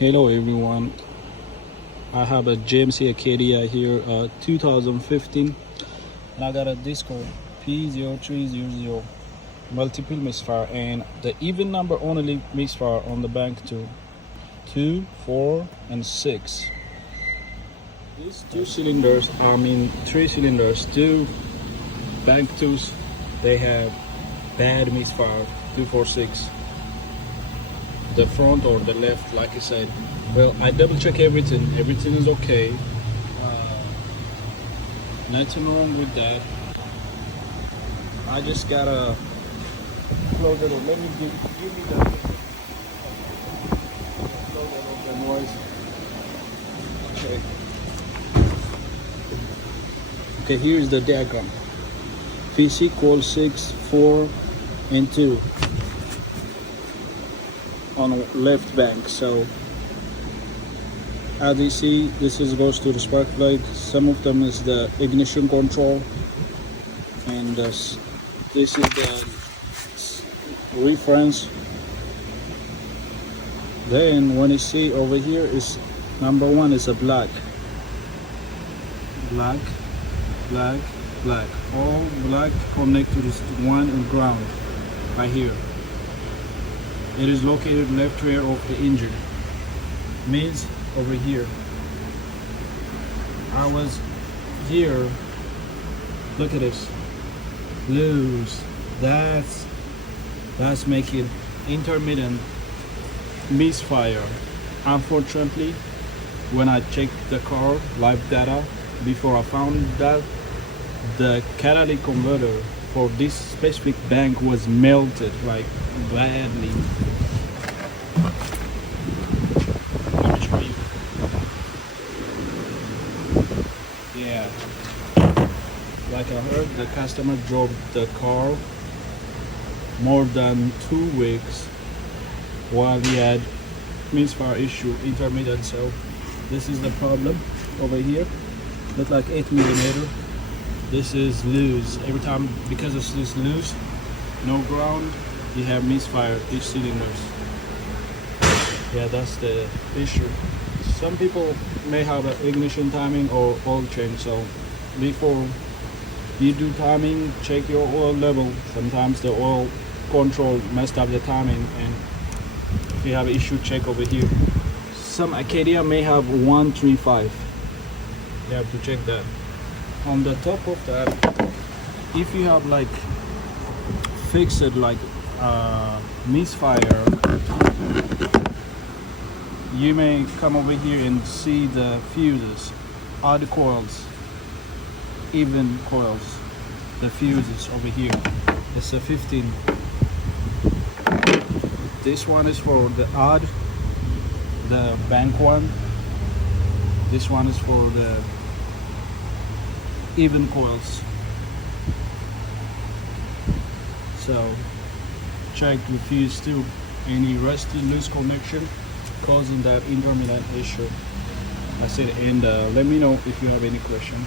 Hello everyone, I have a GMC Acadia here, 2015, and I got a disco P0300 multiple misfire, and the even number only misfire on the bank too, 2, 4, and 6. These three cylinders, two bank twos, they have bad misfire, 2, 4, 6. The front or the left, like I said. Well, I double check everything is okay, nothing wrong with that. I just gotta close it up. Let me give me the close it up, the noise. Okay, here's the diagram. Physics equals 6, 4, and 2 on the left bank. So as you see, this goes to the spark plug. Some of them is the ignition control, and this is the reference. Then when you see over here is number 1 is a black, all black connect to this one and ground right here. It is located left rear of the engine. Means over here. I was here. Look at this. Loose. That's making intermittent misfire. Unfortunately, when I checked the car live data before, I found that the catalytic converter for this specific bank was melted, like badly. Let me show you. Yeah, like I heard, the customer drove the car more than 2 weeks while he had misfire issue, intermittent. So this is the problem over here. Look like 8mm. This is loose. Every time, because it's this loose, no ground, you have misfire each cylinders. Yeah, that's the issue. Some people may have an ignition timing or oil change, so before you do timing, check your oil level. Sometimes the oil control messed up the timing, and if you have an issue, check over here. Some Acadia may have 135. You have to check that. On the top of that, if you have like fixed like misfire, you may come over here and see the fuses, odd coils, even coils, the fuses over here. It's a 15. This one is for the odd, the bank one. This one is for the even coils. So check the fuse too. Any rusty loose connection causing that intermittent issue. That's it. And let me know if you have any question.